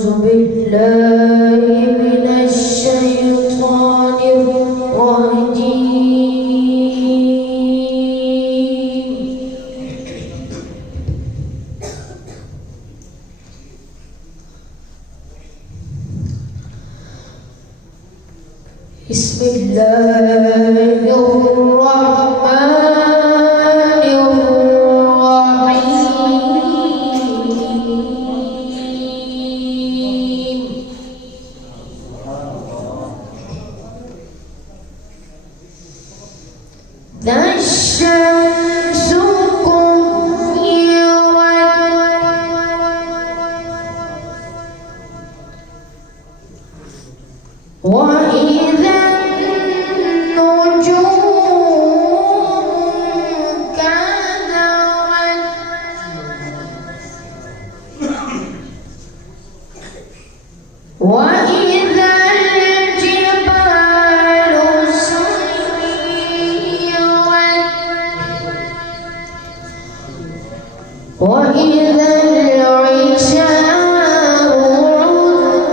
أعوذ بالله من الشيطان الرجيم. بسم الله الرحمن الرحيم. الشمس كورت وإذا النجوم كدرت وإذا الجبال سيرت وإذا العشار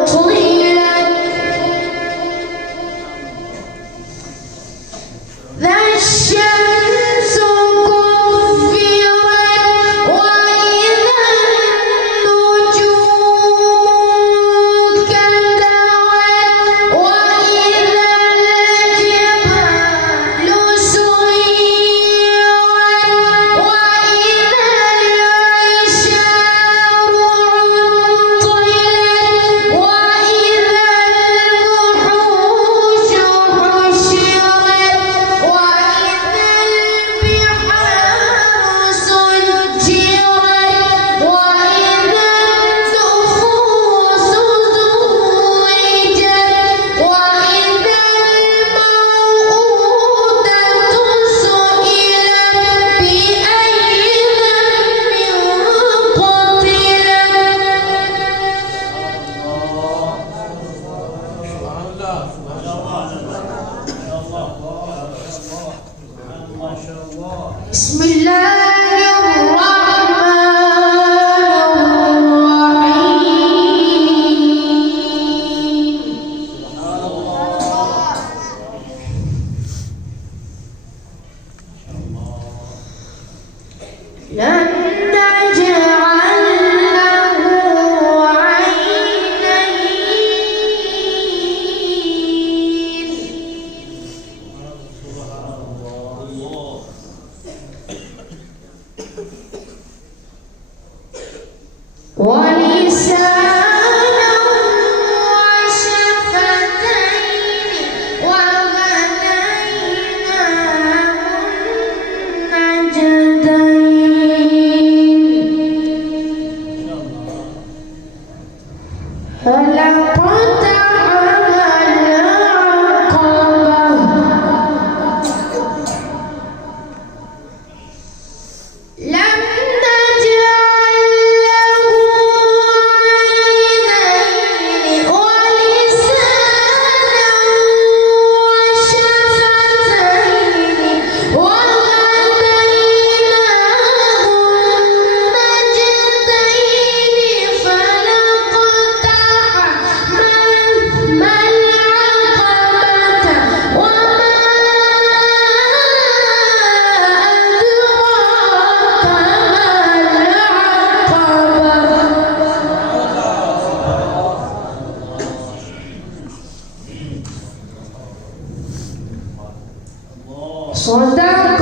عطلت الشمس كورت وإذا النجوم كدرت وإذا الجبال سيرت وإذا العشار عطلت وإذا الوحوش حشرت وإذا البحار سجرت وإذا النفوس زوجت وإذا الموءودة سئلت بأي ذنب قتلت. بسم الله لن نجعل له عينين ولسانا وشفتين وهديناه النجدين. هل اقتحم العقبة لم نجعل له عينين ولسانا وشفتين وهديناه النجدين. فلا اقتحم العقبة وما أدراك ما العقبة. صدق